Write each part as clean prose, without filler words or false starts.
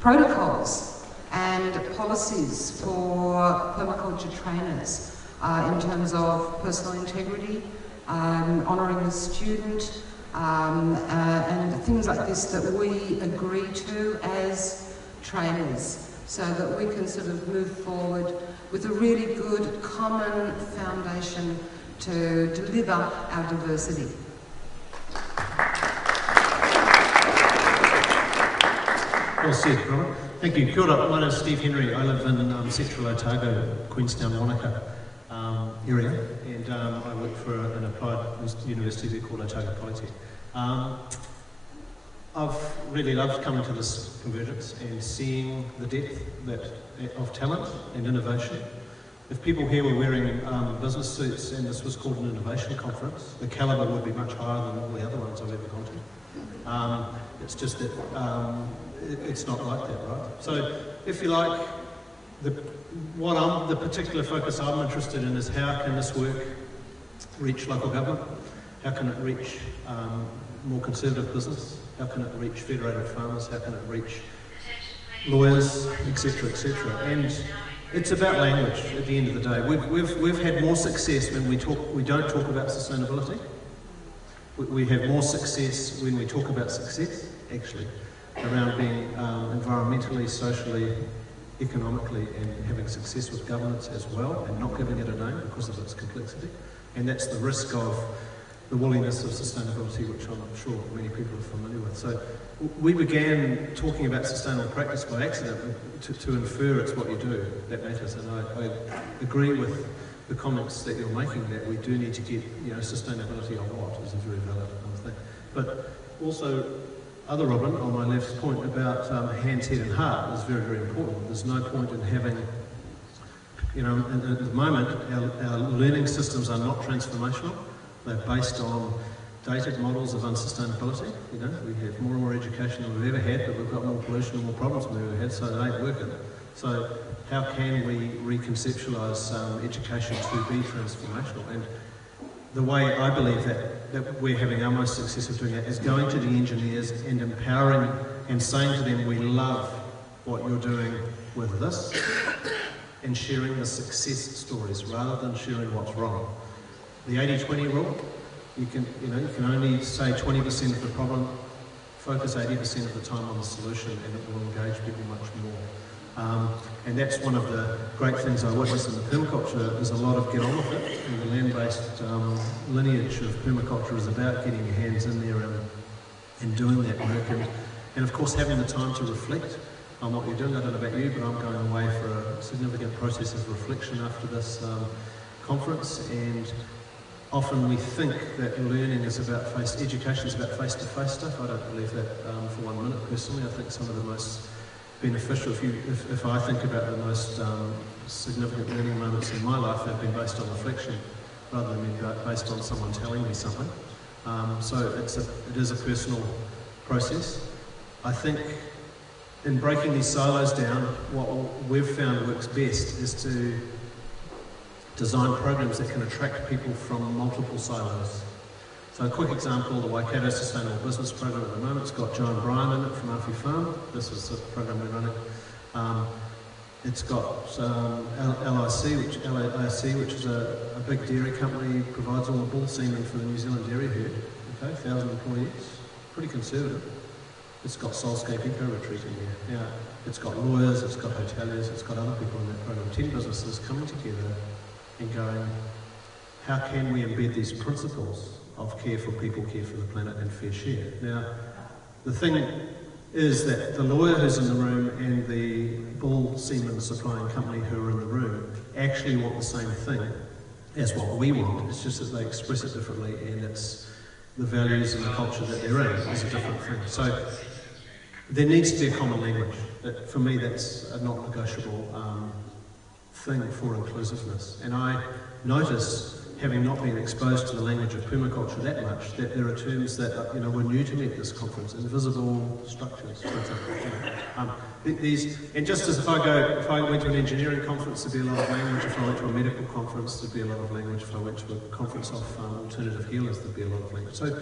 protocols and policies for permaculture trainers in terms of personal integrity, honouring the student, and things like this that we agree to as trainers, so that we can sort of move forward with a really good common foundation to deliver our diversity. Well said, Robert. Thank you. Kia ora. My name is Steve Henry. I live in Central Otago, Queenstown, Wanaka area, and I work for an applied university called Otago Polytech. I've really loved coming to this convergence and seeing the depth of talent and innovation. If people here were wearing business suits and this was called an innovation conference, the calibre would be much higher than all the other ones I've ever gone to. It's just that it's not like that, right? So, if you like, the particular focus I'm interested in is how can this work reach local government? How can it reach more conservative business? How can it reach federated farmers? How can it reach lawyers, etc., etc.? And it's about language at the end of the day. We've had more success when we don't talk about sustainability. We have more success when we talk about success, actually, around being environmentally, socially, economically, and having success with governance as well, and not giving it a name because of its complexity. And that's the risk of the woolliness of sustainability, which I'm sure many people are familiar with. So we began talking about sustainable practice by accident to infer it's what you do that matters. And I agree with the comments that you're making, that we do need to get, sustainability on what is a very valid thing. But also, other Robin, on my left's point about hands, head and heart is very, very important. There's no point in having, at the moment, our learning systems are not transformational. They're based on dated models of unsustainability. We have more and more education than we've ever had, but we've got more pollution and more problems than we've ever had, so it ain't working. So how can we reconceptualise education to be transformational? And the way I believe that we're having our most success of doing that is going to the engineers and empowering and saying to them, we love what you're doing with this, and sharing the success stories rather than sharing what's wrong. The 80-20 rule, you can only say 20% of the problem, focus 80% of the time on the solution, and it will engage people much more. And that's one of the great things I witness in the permaculture. There's a lot of get on with it, and the land-based lineage of permaculture is about getting your hands in there and doing that work, and of course having the time to reflect on what you're doing. I don't know about you, but I'm going away for a significant process of reflection after this conference, and often we think that learning is about education is about face-to-face stuff. I don't believe that for 1 minute personally. I think some of the most beneficial, if I think about the most significant learning moments in my life, they've been based on reflection rather than based on someone telling me something. So it is a personal process. I think in breaking these silos down, what we've found works best is to design programs that can attract people from multiple silos. So a quick example, the Waikato Sustainable Business Program at the moment, it's got Joe and Brian in it from Alfie Farm. This is the program we're running. It's got LIC, which is a big dairy company, provides all the bull semen for the New Zealand dairy herd. Okay, 1,000 employees, pretty conservative. It's got Soulscape Eco Retreat in there. Now, it's got lawyers, it's got hoteliers, it's got other people in that program. 10 businesses coming together and going, how can we embed these principles of care for people, care for the planet, and fair share? Now, the thing is that the lawyer who's in the room and the bull semen supplying company who are in the room actually want the same thing as what we want. It's just that they express it differently, and it's the values and the culture that they're in is a different thing. So there needs to be a common language. For me, that's a not negotiable thing for inclusiveness. And I notice, having not been exposed to the language of permaculture that much, that there are terms that were new to me at this conference. Invisible structures, for example. And just as if I went to an engineering conference, there'd be a lot of language. If I went to a medical conference, there'd be a lot of language. If I went to a conference of alternative healers, there'd be a lot of language. So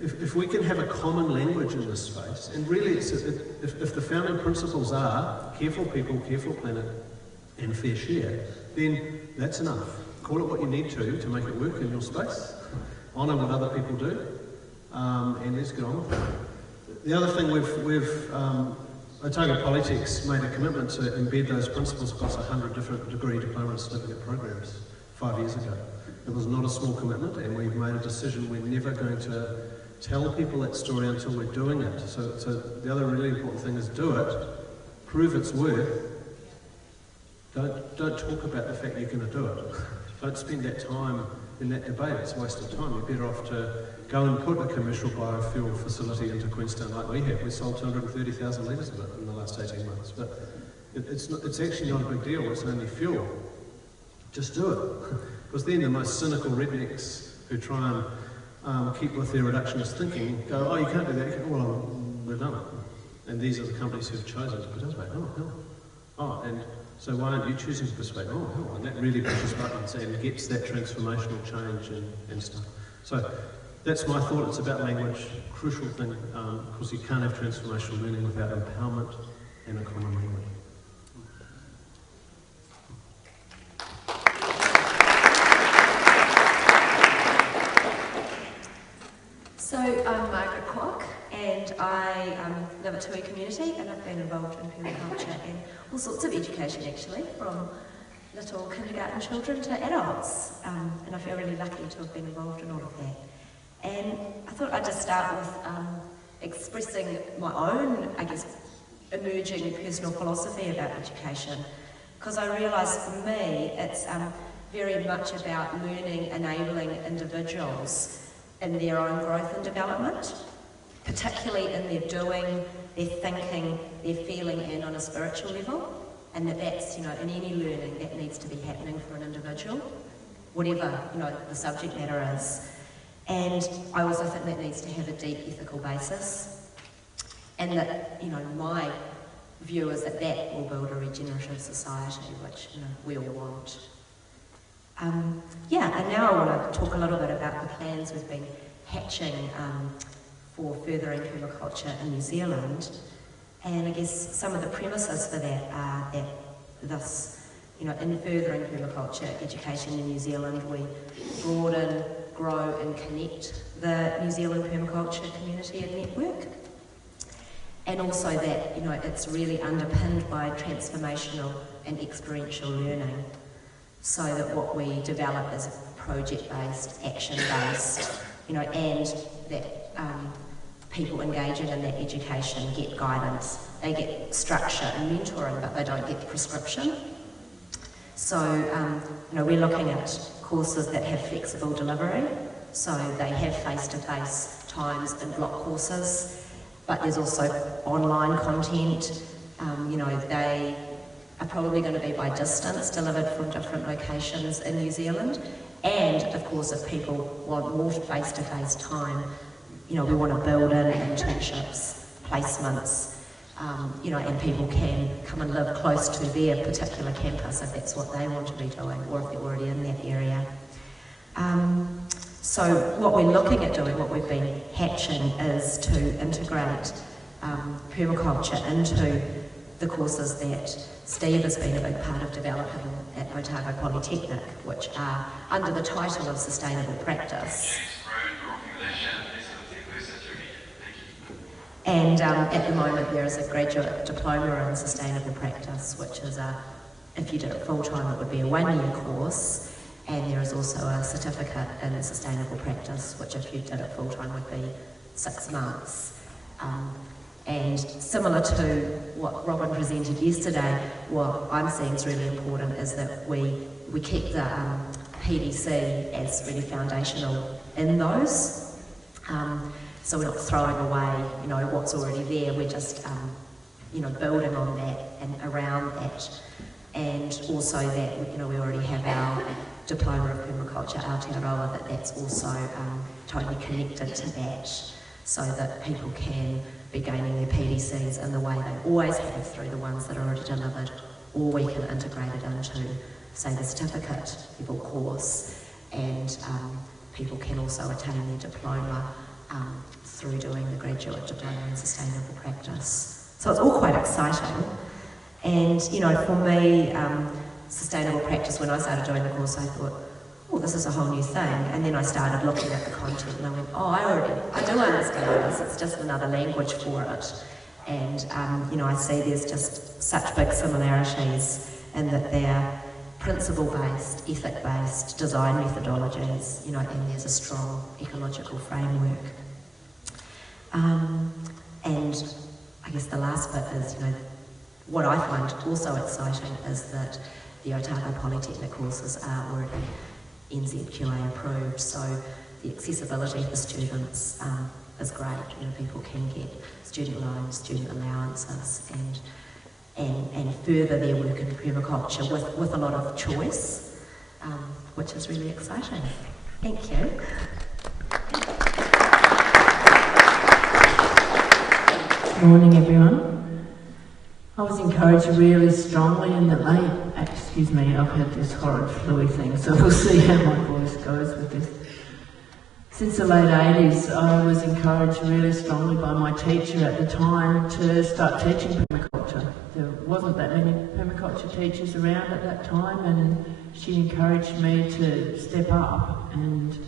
if we can have a common language in this space, and really if the founding principles are careful people, careful planet, and fair share, then that's enough. Call it what you need to make it work in your space. Honour what other people do, and let's get on with it. The other thing Otago Polytech's made a commitment to embed those principles across 100 different degree, diploma and certificate programs 5 years ago. It was not a small commitment, and we've made a decision we're never going to tell people that story until we're doing it. So the other really important thing is do it, prove its worth. Don't talk about the fact you're going to do it. Don't spend that time in that debate, it's a waste of time. You're better off to go and put a commercial biofuel facility into Queenstown like we have. We sold 230,000 litres of it in the last 18 months. But it's actually not a big deal, it's only fuel. Just do it. Because then the most cynical rednecks who try and keep with their reductionist thinking go, oh, you can't do that. You can, well, we've done it. And these are the companies who've chosen to participate. Oh, hell. Oh, and so why aren't you choosing to participate? Oh, hell. And that really pushes buttons and gets that transformational change and stuff. So that's my thought. It's about language, crucial thing, because you can't have transformational learning without empowerment and a common language. So I'm Margaret Kwok, and I live at Tui community, and I've been involved in permaculture and all sorts of education actually, from little kindergarten children to adults, and I feel really lucky to have been involved in all of that. And I thought I'd just start with expressing my own, I guess, emerging personal philosophy about education, because I realise for me it's very much about learning, enabling individuals in their own growth and development, particularly in their doing, their thinking, their feeling, and on a spiritual level. And that's, in any learning that needs to be happening for an individual, whatever, the subject matter is. And I also think that needs to have a deep ethical basis. And that, my view is that that will build a regenerative society, which, we all want. And now I want to talk a little bit about the plans we've been hatching for furthering permaculture in New Zealand. And I guess some of the premises for that are that this, in furthering permaculture education in New Zealand, we broaden, grow and connect the New Zealand permaculture community and network. And also that, it's really underpinned by transformational and experiential learning, so that what we develop is project-based, action-based, and that people engaging in that education get guidance, they get structure and mentoring, but they don't get prescription. So, we're looking at courses that have flexible delivery, so they have face-to-face times and block courses, but there's also online content. They are probably going to be by distance, delivered from different locations in New Zealand. And of course, if people want more face-to-face time, we want to build in internships, placements, and people can come and live close to their particular campus if that's what they want to be doing, or if they're already in that area. So what we're looking at doing, what we've been hatching, is to integrate permaculture into the courses that Steve has been a big part of developing at Otago Polytechnic, which are under the title of Sustainable Practice. And at the moment there is a graduate diploma in Sustainable Practice, which is if you did it full-time it would be a 1-year course, and there is also a certificate in Sustainable Practice, which if you did it full-time would be 6 months. And similar to what Robin presented yesterday, what I'm seeing is really important is that we keep the PDC as really foundational in those. So we're not throwing away, what's already there. We're just, building on that and around that. And also that, we already have our Diploma of Permaculture, Aotearoa, that's also totally connected to that, so that people can be gaining their PDCs in the way they always have through the ones that are already delivered, or we can integrate it into, say, the certificate level course, and people can also attain their diploma through doing the graduate diploma in sustainable practice. So it's all quite exciting. And, you know, for me, sustainable practice, when I started doing the course, I thought, oh, this is a whole new thing. And then I started looking at the content and I went, oh, I do understand this. It's just another language for it. And, you know, I see there's just such big similarities in that they're principle-based, ethic-based design methodologies, you know, and there's a strong ecological framework. And I guess the last bit is, you know, what I find also exciting is that the Otago Polytechnic courses are already NZQA approved, so the accessibility for students is great. You know, people can get student loans, student allowances, and further their work in permaculture with a lot of choice, which is really exciting. Thank you. Morning, everyone. I was encouraged really strongly in the excuse me, I've had this horrid flu thing, so we'll see how my voice goes with this. Since the late 80s, I was encouraged really strongly by my teacher at the time to start teaching permaculture. There wasn't that many permaculture teachers around at that time, and she encouraged me to step up. And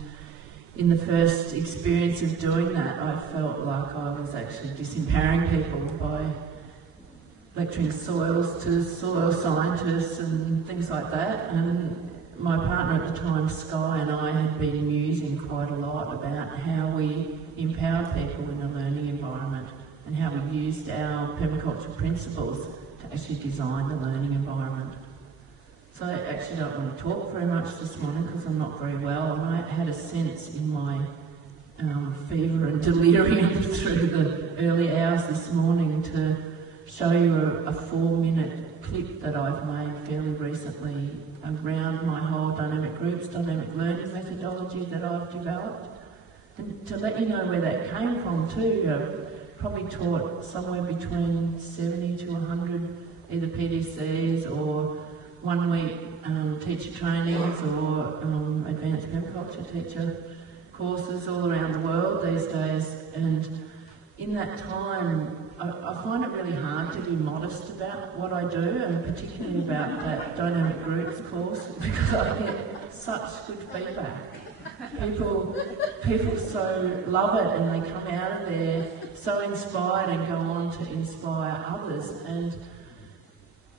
in the first experience of doing that, I felt like I was actually disempowering people by lecturing soils to soil scientists and things like that. And my partner at the time, Sky, and I had been musing quite a lot about how we empower people in a learning environment and how we used our permaculture principles to actually design the learning environment. So I actually don't want to talk very much this morning because I'm not very well, and I had a sense in my fever and delirium through the early hours this morning to show you a 4-minute clip that I've made fairly recently around my whole dynamic groups, dynamic learning methodology that I've developed. And to let you know where that came from too, I've probably taught somewhere between 70 to 100 either PDCs or 1 week teacher trainings or advanced permaculture teacher courses all around the world these days. And in that time, I find it really hard to be modest about what I do, and particularly about that dynamic groups course, because I get such good feedback. People so love it, and they come out of there so inspired and go on to inspire others. And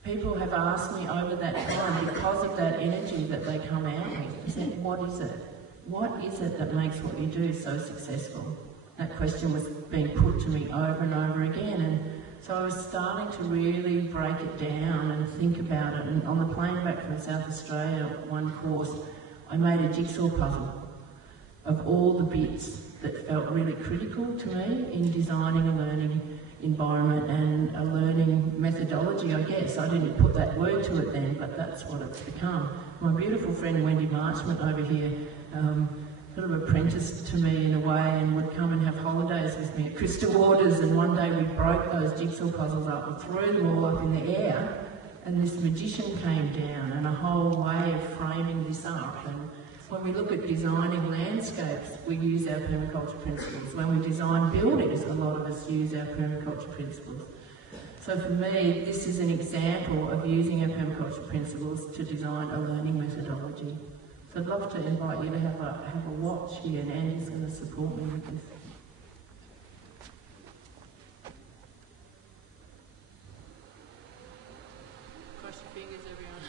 people have asked me over that time, because of that energy that they come out with, said, what is it? What is it that makes what you do so successful? That question was being put to me over and over again, and so I was starting to really break it down and think about it. And on the plane back from South Australia, one course, I made a jigsaw puzzle of all the bits that felt really critical to me in designing a learning environment and a learning methodology, I guess. I didn't put that word to it then, but that's what it's become. My beautiful friend Wendy Marchment over here sort of apprenticed to me in a way and would come and have holidays with me at Crystal Waters, and one day we broke those jigsaw puzzles up and threw them all up in the air, and this magician came down and a whole way of framing this up. And when we look at designing landscapes, we use our permaculture principles. When we design buildings, a lot of us use our permaculture principles. So for me, this is an example of using our permaculture principles to design a learning methodology. So I'd love to invite you to have a watch here, and Andy's going to support me with this. Cross your fingers, everyone.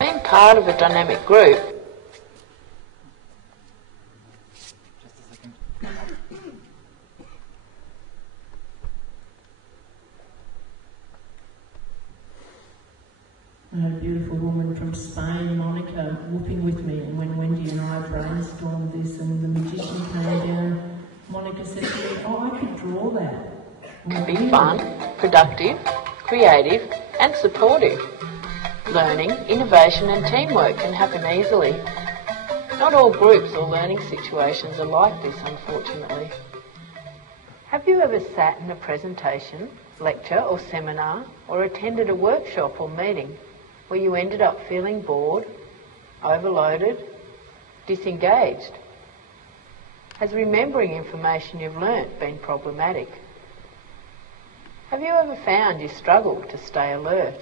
Being part of a dynamic group, I had a beautiful woman from Spain, Monica, whooping with me, and when Wendy and I brainstormed this and the magician came down, Monica said to me, oh, I could draw that. can be fun, productive, creative and supportive. Learning, innovation and teamwork can happen easily. Not all groups or learning situations are like this, unfortunately. Have you ever sat in a presentation, lecture or seminar, or attended a workshop or meeting where you ended up feeling bored, overloaded, disengaged? Has remembering information you've learnt been problematic? Have you ever found you struggled to stay alert?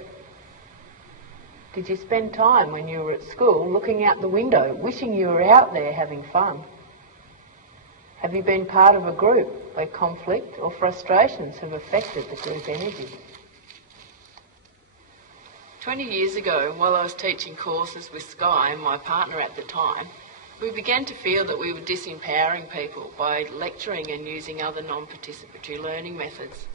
Did you spend time when you were at school looking out the window, wishing you were out there having fun? Have you been part of a group where conflict or frustrations have affected the group energy? 20 years ago, while I was teaching courses with Sky and my partner at the time, we began to feel that we were disempowering people by lecturing and using other non-participatory learning methods.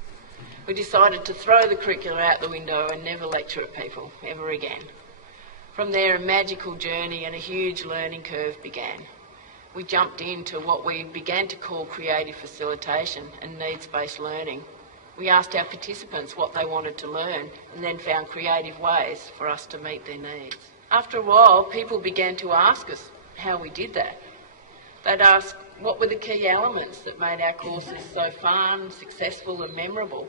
We decided to throw the curricula out the window and never lecture at people ever again. From there, a magical journey and a huge learning curve began. We jumped into what we began to call creative facilitation and needs-based learning. We asked our participants what they wanted to learn and then found creative ways for us to meet their needs. After a while, people began to ask us how we did that. They'd ask what were the key elements that made our courses so fun, successful and memorable.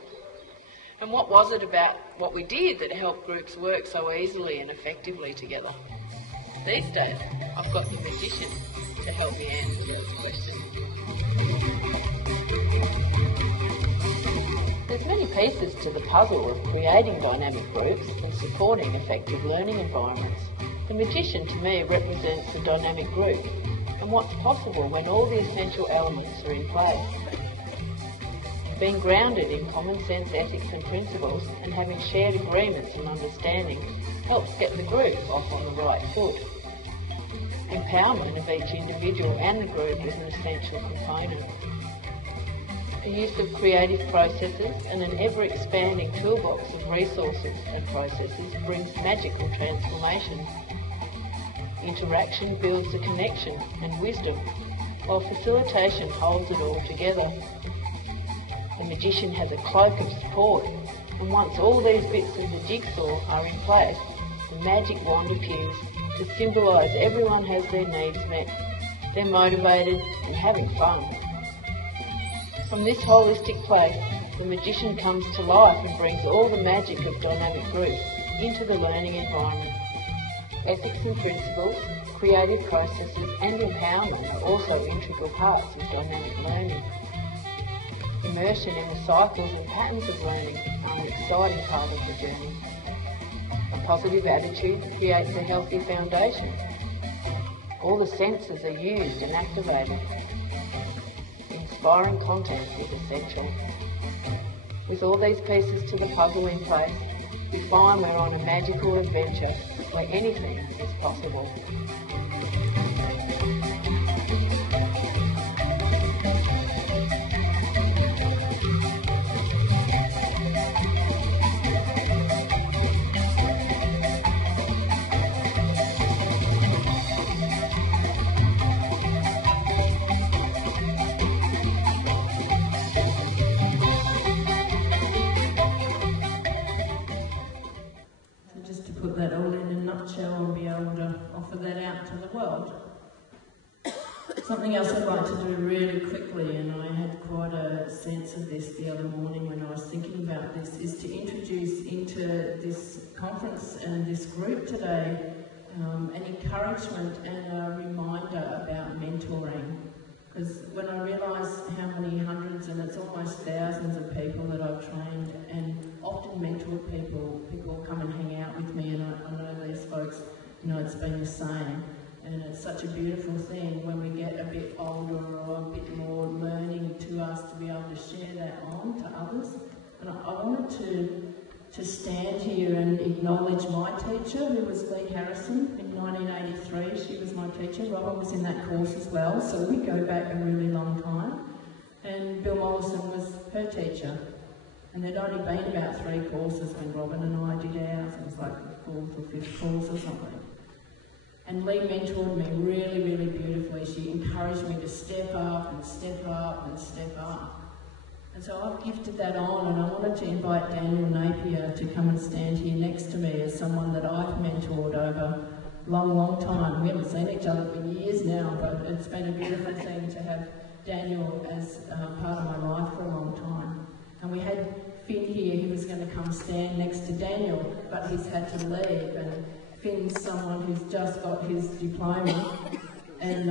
And what was it about what we did that helped groups work so easily and effectively together? These days, I've got the magician to help me answer those questions. There's many pieces to the puzzle of creating dynamic groups and supporting effective learning environments. The magician to me represents the dynamic group and what's possible when all the essential elements are in place. Being grounded in common sense ethics and principles and having shared agreements and understanding helps get the group off on the right foot. Empowerment of each individual and the group is an essential component. The use of creative processes and an ever-expanding toolbox of resources and processes brings magical transformation. Interaction builds the connection and wisdom, while facilitation holds it all together. The magician has a cloak of support, and once all these bits of the jigsaw are in place, the magic wand appears to symbolise everyone has their needs met, they're motivated and having fun. From this holistic place, the magician comes to life and brings all the magic of dynamic groups into the learning environment. Ethics and principles, creative processes and empowerment are also integral parts of dynamic learning. Immersion in the cycles and patterns of learning are an exciting part of the journey. A positive attitude creates a healthy foundation. All the senses are used and activated. Inspiring content is essential. With all these pieces to the puzzle in place, we find we're on a magical adventure where anything is possible. Something else I'd like to do really quickly, and I had quite a sense of this the other morning when I was thinking about this, is to introduce into this conference and this group today an encouragement and a reminder about mentoring. Because when I realise how many hundreds, and it's almost thousands of people that I've trained and often mentored people come and hang out with me, and I know these folks, you know, it's been the same. And it's such a beautiful thing when we get a bit older or a bit more learning to us to be able to share that on to others. And I wanted to stand here and acknowledge my teacher, who was Lee Harrison in 1983. She was my teacher. Robin was in that course as well, so we go back a really long time. And Bill Mollison was her teacher. And there'd only been about 3 courses when Robin and I did ours. It was like the 4th or 5th course or something. And Lee mentored me really, really beautifully. She encouraged me to step up and step up and step up. And so I've gifted that on, and I wanted to invite Daniel Napier to come and stand here next to me as someone that I've mentored over a long, long time. We haven't seen each other for years now, but it's been a beautiful thing to have Daniel as part of my life for a long time. And we had Finn here, he was going to come stand next to Daniel, but he's had to leave. And Finn's someone who's just got his diploma, and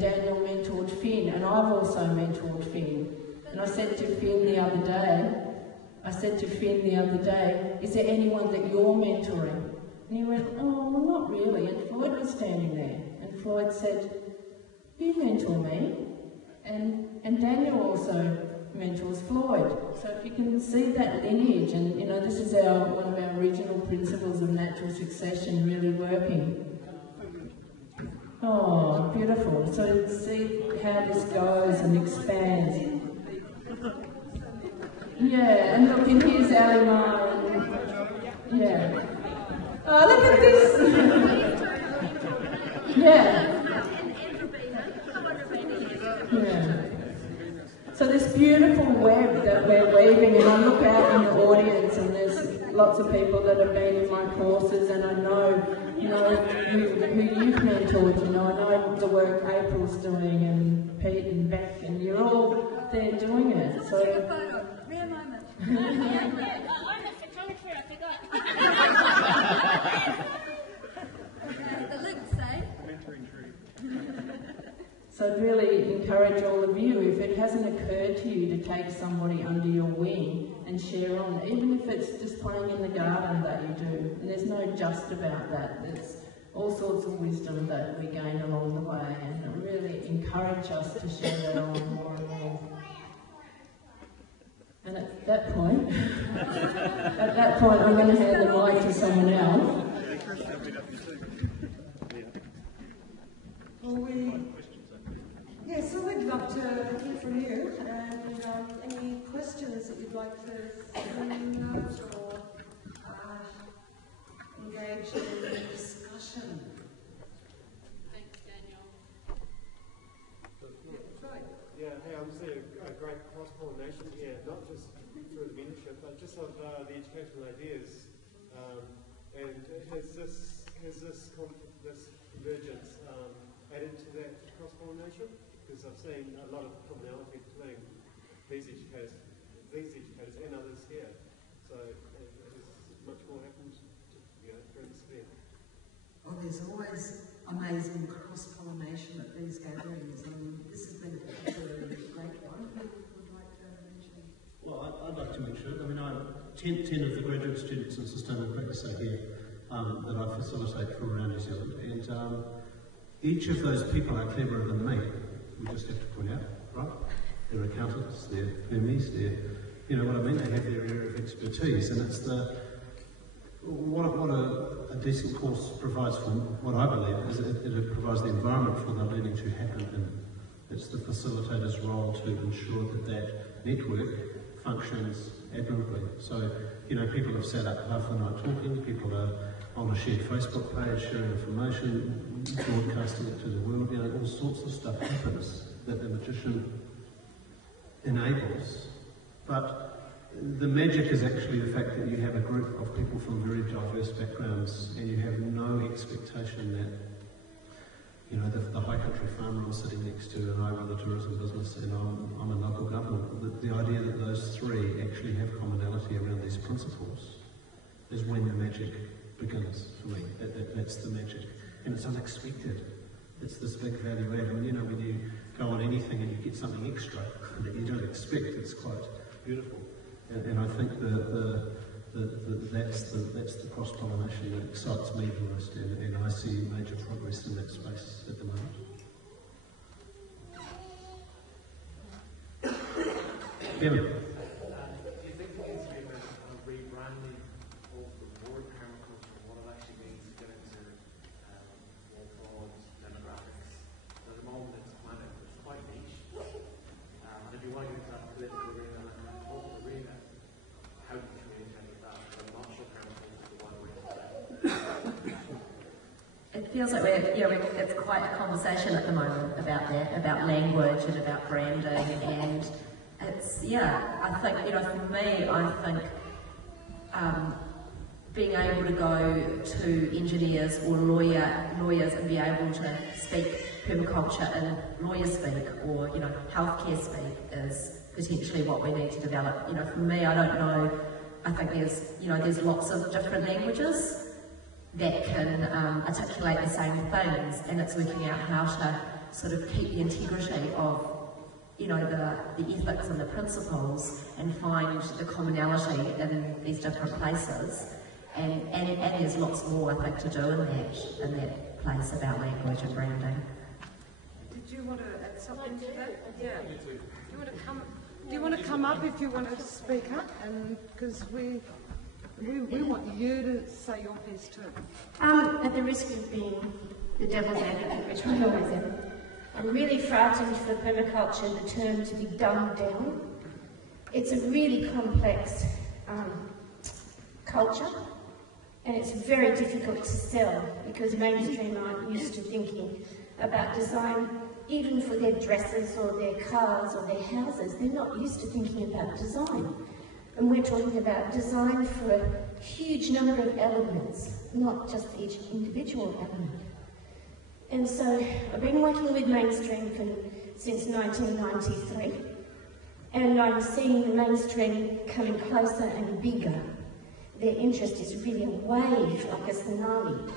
Daniel mentored Finn, and I've also mentored Finn. And I said to Finn the other day, is there anyone that you're mentoring? And he went, oh, well, not really. And Floyd was standing there, and Floyd said, you mentor me. And Daniel also mentors Floyd. So if you can see that lineage, and you know, this is one of our original principles of natural succession really working. Oh, beautiful. So see how this goes and expands. Yeah, and look, and here's Alimar, and yeah. Oh, look at this! Yeah. Yeah. So this beautiful web that we're weaving, and I look out in the audience, and there's lots of people that have been in my courses, and I know, you know, who you've mentored, you know, I know the work April's doing, and Pete and Beck, and you're all there doing it. So. Take a photo. Real moment. I'm a photographer, I forgot. Okay, the links, eh? Mentoring tree. So I'd really encourage all of you, if it hasn't occurred to you to take somebody under your wing and share on, even if it's just playing in the garden that you do, and there's no just about that, there's all sorts of wisdom that we gain along the way, and I really encourage us to share that on more and more. And at that point, I'm going to hand the mic to someone else. So we'd love to hear from you, and any questions that you'd like to bring out or engage in discussion. Thanks, Daniel. Yeah, hey, I'm seeing a great cross-pollination here, not just through the mentorship, but just of the educational ideas. And has this convergence added to that cross-pollination? Because I've seen a lot of commonality between these educators and others here. So has much more happened, during this event? Well, there's always amazing cross-pollination at these gatherings, and this has been a particularly great one. Who would like to mention? Well, I'd like to mention it. I mean, 10 of the graduate students in sustainable practice are here that I facilitate from around New Zealand, and each of those people are cleverer than me. We just have to point out, right? They're accountants, they're Hermes, they're, you know what I mean? They have their area of expertise, and it's what a decent course provides for what I believe is it provides the environment for the learning to happen in. It's the facilitator's role to ensure that network functions admirably. So, you know, people have sat up half the night talking, people are on a shared Facebook page sharing information, broadcasting it to the world, you know, all sorts of stuff happens that the magician enables. But the magic is actually the fact that you have a group of people from very diverse backgrounds, and you have no expectation that, you know, the high country farmer I'm sitting next to, and I run a tourism business, and I'm a local government. The idea that those three actually have commonality around these principles is when the magic begins for me. That's the magic. And it's unexpected. It's this big value add. I mean, you know, when you go on anything and you get something extra that you don't expect, it's quite beautiful. And I think that's the cross-pollination that excites me the most, and I see major progress in that space at the moment. Kevin. Do you think there needs to be a rebranding of the word permaculture, what it actually means to get into more broad demographics? At the moment it's quite niche. And if you want to get into that political arena and cultural arena, how do you communicate that? I'm not sure permaculture is the one way to say. It feels like it's quite a conversation at the moment about that, about language and about branding, and it's, I think, for me, I think being able to go to engineers or lawyers and be able to speak permaculture in lawyer speak or, healthcare speak is potentially what we need to develop. For me, I don't know, I think there's lots of different languages that can articulate the same things, and it's working out how to sort of keep the integrity of, you know, the ethics and the principles, and find the commonality in these different places. And there's lots more, I think, to do in that place about language and branding. Did you want to add something to that? Yeah. Do you want to come up if you want to speak up? And because we want you to say your piece too. At the risk of being the devil's advocate, which I always am, I'm really frightened for permaculture, the term to be dumbed down. It's a really complex culture, and it's very difficult to sell because mainstream aren't used to thinking about design, even for their dresses or their cars or their houses. They're not used to thinking about design. And we're talking about design for a huge number of elements, not just each individual element. And so I've been working with mainstream since 1993, and I'm seeing the mainstream coming closer and bigger. Their interest is really a wave, like a tsunami.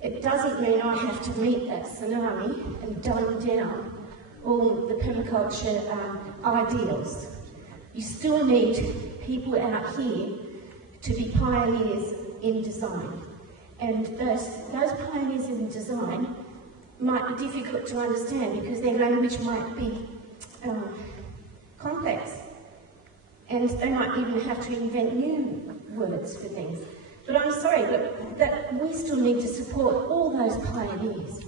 It doesn't mean I have to meet that tsunami and dumb down all the permaculture ideals. You still need people out here to be pioneers in design. And those pioneers in design might be difficult to understand because their language might be complex. And they might even have to invent new words for things. But I'm sorry, but that we still need to support all those pioneers.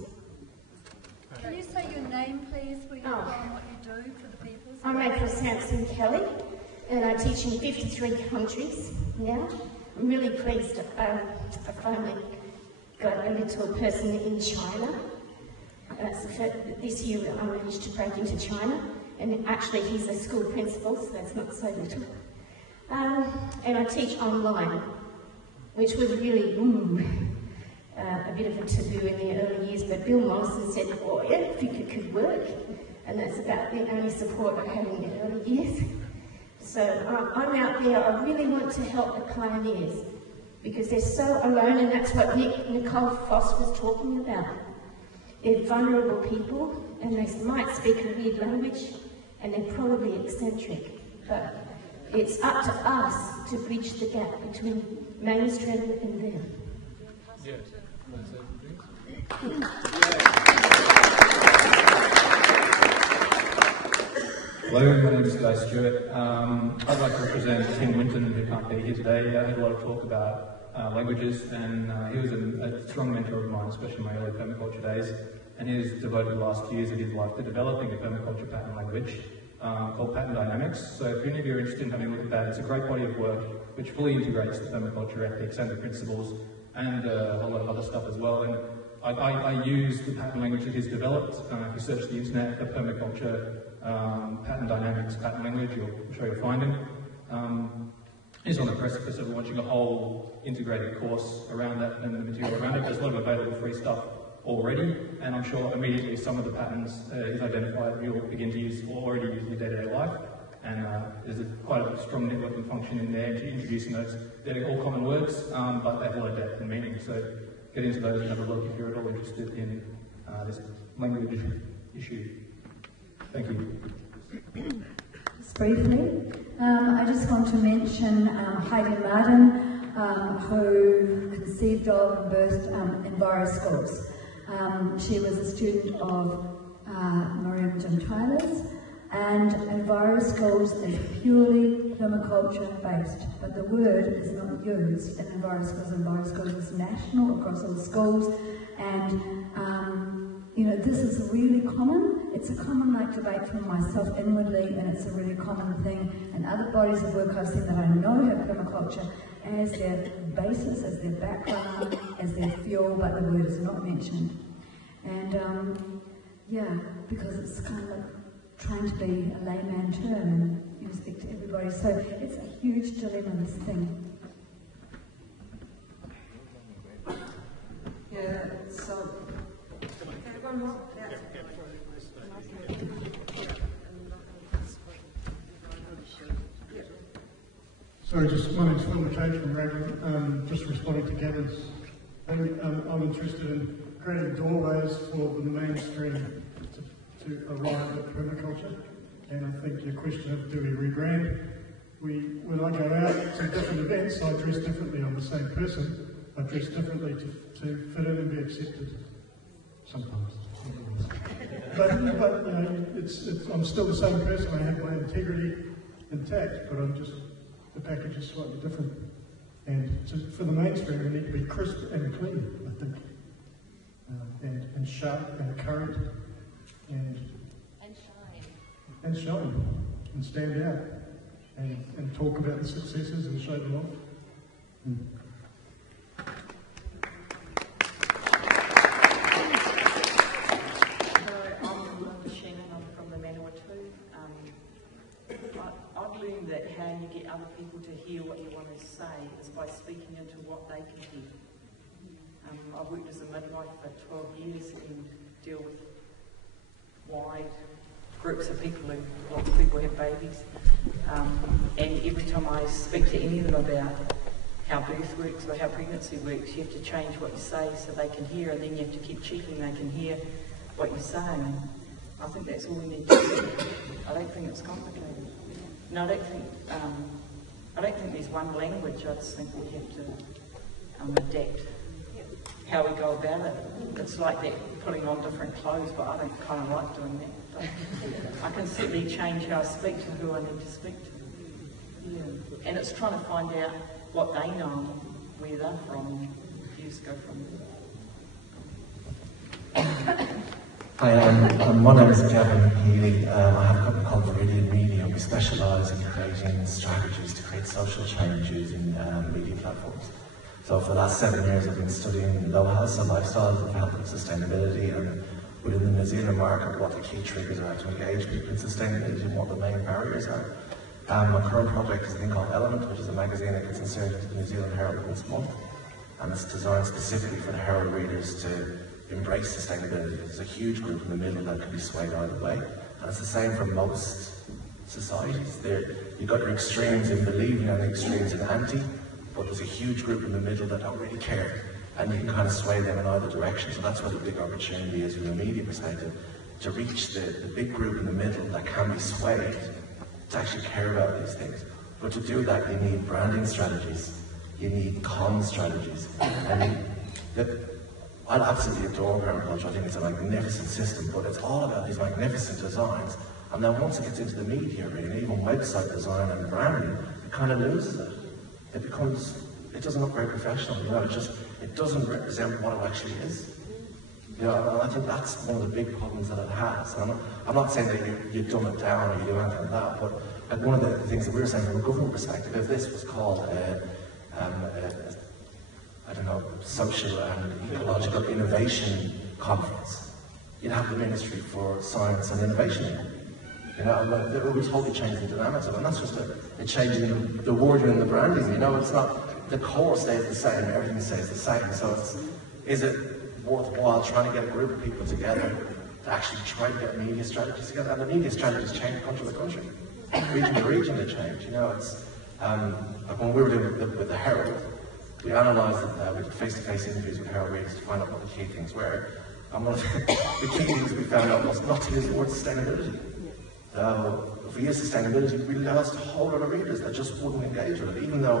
Can you say your name, please, where you are and what you do for the people? I'm April Sampson Kelly, and I teach in 53 countries now. I'm really pleased I finally got a little person in China. This year I managed to break into China, and actually he's a school principal, so that's not so little. And I teach online, which was really a bit of a taboo in the early years, but Bill Morrison said, oh yeah, I think it could work. And that's about the only support I had in the early years. So I'm out there, I really want to help the pioneers, because they're so alone, and that's what Nicole Foss was talking about. They're vulnerable people, and they might speak a weird language, and they're probably eccentric, but it's up to us to bridge the gap between mainstream and them. Yes. Hello, my name is Guy Stewart. I'd like to represent Tim Winton, who can't be here today. I had a lot of talk about languages, and he was a strong mentor of mine, especially in my early permaculture days, and he has devoted the last years of his life to developing a permaculture pattern language called Pattern Dynamics. So if any of you are interested in having a look at that, it's a great body of work which fully integrates the permaculture ethics and the principles and a whole lot of other stuff as well. And I use the pattern language that he's developed. If you search the internet for permaculture Pattern Dynamics pattern language, I'm sure you'll find him. He's on the precipice of launching a whole integrated course around that and the material around it. There's a lot of available free stuff already, and I'm sure immediately some of the patterns he's identified you'll begin to use or already use in your day-to-day life. And there's quite a strong networking function in there to introducing those. They're all common words, but they have a lot of depth and meaning. So get into those and have a look if you're at all interested in this language issue. Thank you. Just briefly, I just want to mention Heidi Martin, who conceived of and birthed EnviroSchools. She was a student of Miriam Jim Tyler's, and EnviroSchools is purely permaculture based, but the word is not used in EnviroSchools. EnviroSchools is national across all schools, and you know, this is really common. It's a common debate for myself inwardly, and it's a really common thing. And other bodies of work I've seen that I know have permaculture as their basis, as their background, as their fuel, but the word is not mentioned. And yeah, because it's kind of trying to be a layman term and speak to everybody. So it's a huge dilemma, this thing. Yeah, so... One more? Yeah. Sorry, just my name's Phil McCage from Raglan. Just responding to Gav's I'm interested in creating doorways for the mainstream to arrive at permaculture. And I think your question of do we rebrand? When I go out to different events, I dress differently. I'm the same person. I dress differently to fit in and be accepted. Sometimes. But you know, I'm still the same person. I have my integrity intact, but the package is slightly different. And for the mainstream, we need to be crisp and clean, I think, and sharp and current, and shine, and stand out, and talk about the successes and show them off. I've learned that how you get other people to hear what you want to say is by speaking into what they can hear. I've worked as a midwife for 12 years and deal with wide groups of people, lots of people have babies. And every time I speak to any of them about how birth works or how pregnancy works, you have to change what you say so they can hear, and then you have to keep checking they can hear what you're saying. I think that's all we need to do. I don't think it's complicated. No, I don't think there's one language. I just think we have to adapt how we go about it. It's like that, putting on different clothes, but I don't kind of like doing that. I can certainly change how I speak to who I need to speak to. Yeah. And it's trying to find out what they know, where they're from. You just go from there. Hi, my name is Gavin Healy. I have a company called Viridian Media. We specialise in creating strategies to create social change using media platforms. So for the last 7 years I've been studying low household lifestyles of health and sustainability, and within the New Zealand market what the key triggers are to engage people in sustainability and what the main barriers are. My current project is a thing called Element, which is a magazine that gets inserted into the New Zealand Herald once a month, and it's designed specifically for the Herald readers to embrace sustainability. There's a huge group in the middle that can be swayed either way, and it's the same for most societies. You've got your extremes in believing and the extremes in anti, but there's a huge group in the middle that don't really care, and you can kind of sway them in either direction. So that's what the big opportunity is from a media perspective, to reach the big group in the middle that can be swayed to actually care about these things. But to do that, you need branding strategies, you need comm strategies, and I absolutely adore permaculture. I think it's a magnificent system, but it's all about these magnificent designs. And then once it gets into the media, really, even website design and branding, it kind of loses it. It doesn't look very professional, you know, it doesn't represent what it actually is. You know, and I think that's one of the big problems that it has. And I'm not saying that you dumb it down or you do anything like that, but like one of the things that we were saying from a government perspective, if this was called I don't know, social and ecological innovation conference, you'd have the Ministry for Science and Innovation. You know, and it would totally change the dynamics of it. And that's just a change in the wording and the branding. You know, it's not, the core stays the same, everything stays the same. So is it worthwhile trying to get a group of people together to actually try to get media strategies together? And the media strategies change country to country, region to region they change. You know, it's like when we were doing with the Herald, we analysed it with face-to-face interviews with Herald readers to find out what the key things were. And one of the key things that we found out was not to use the word sustainability. If we use sustainability, we lost a whole lot of readers that just wouldn't engage with it, even though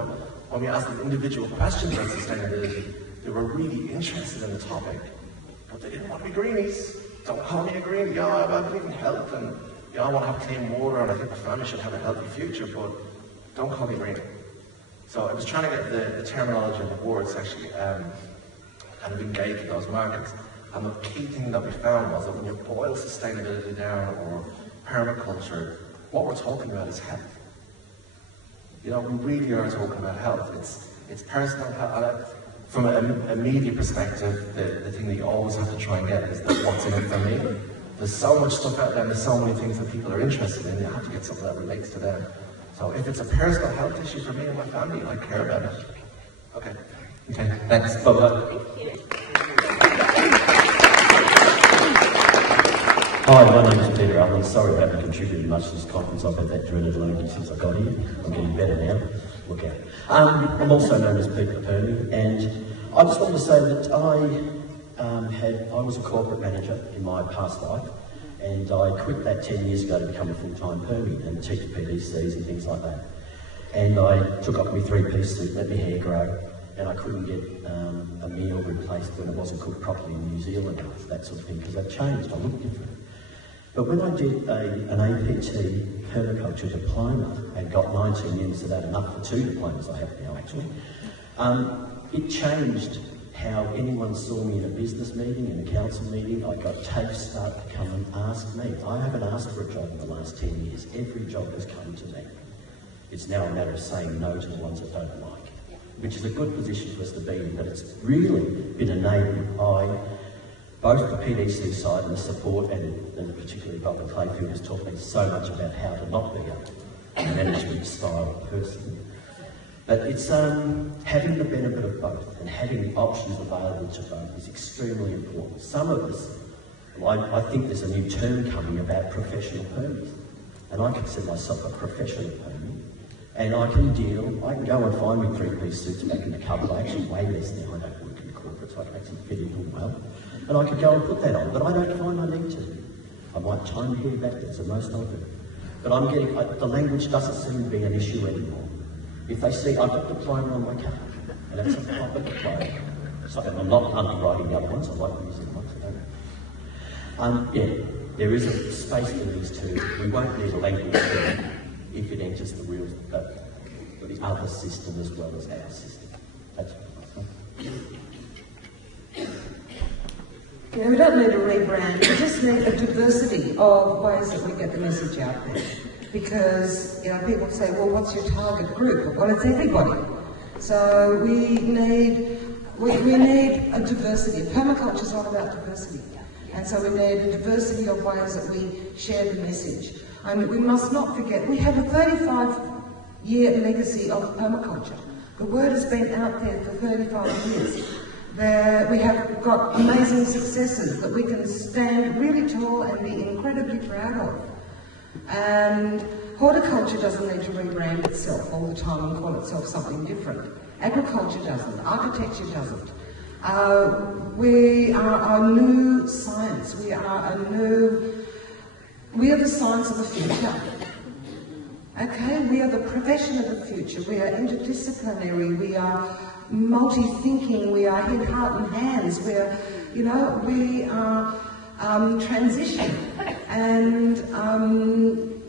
when we asked them individual questions about sustainability, they were really interested in the topic, but they didn't want to be greenies. Don't call me a greenie. Yeah, I believe in health, and yeah, I want to have clean water, and I think the family should have a healthy future, but don't call me greenie. So I was trying to get the terminology of the words actually kind of engage with those markets. And the key thing that we found was that when you boil sustainability down, or permaculture, what we're talking about is health. You know, we really are talking about health. It's personal health. From a media perspective, the thing that you always have to try and get is what's in it for me. There's so much stuff out there, and there's so many things that people are interested in. You have to get something that relates to them. So if it's a personal health issue for me and my family, I care about it. Okay. Okay. Thanks. Bye-bye. Hi, my name is Peter. I'm sorry I haven't contributed much to this conference. I've had that dreaded lady since I got here. I'm getting better now. Look out. I'm also known as Pete the Permy, and I just wanted to say that I was a corporate manager in my past life, and I quit that 10 years ago to become a full-time permie and teach PDCs and things like that. And I took off my three-piece suit, let my hair grow, and I couldn't get a meal replaced when it wasn't cooked properly in New Zealand, that sort of thing, because I've changed, I look different. But when I did an APT permaculture diploma and got 19 units of that, enough for 2 diplomas I have now actually, it changed how anyone saw me in a business meeting, in a council meeting. I got TAFE start to come and ask me. I haven't asked for a job in the last 10 years. Every job has come to me. It's now a matter of saying no to the ones I don't like, which is a good position for us to be in, but it's really been enabled by both the PDC side and the support, and particularly Dr. Clayfield has taught me so much about how to not be a management style person. But it's having the benefit of both and having the options available to both is extremely important. Some of us, I think there's a new term coming about professional permies, and I consider myself a professional permie, and I can go and find me three-piece suits back in the cupboard. I actually weigh less now, I don't work in corporate, so I can actually fit in well, and I could go and put that on, but I don't find I need to. I might tie my hair backwards, and most of it. But the language doesn't seem to be an issue anymore. If they see I've got diploma on my card, and it's a proper diploma, so I'm not underwriting the other ones, I like using ones, I don't. Yeah, there is a space for these two. We won't need a language term if it enters the other system as well as our system. That's what I think. Yeah, we don't need a rebrand, we just need a diversity of ways that we get the message out there. Because, people say, well, what's your target group? Well, it's everybody. So we need a diversity. Permaculture is all about diversity. And so we need a diversity of ways that we share the message. And we must not forget, we have a 35-year legacy of permaculture. The word has been out there for 35 years. We have got amazing successes that we can stand really tall and be incredibly proud of. And horticulture doesn't need to rebrand itself all the time and call itself something different. Agriculture doesn't. Architecture doesn't. We are a new science. We are the science of the future. Okay? We are the profession of the future. We are interdisciplinary. We are multi-thinking. We are head, heart and hands. We are transition. And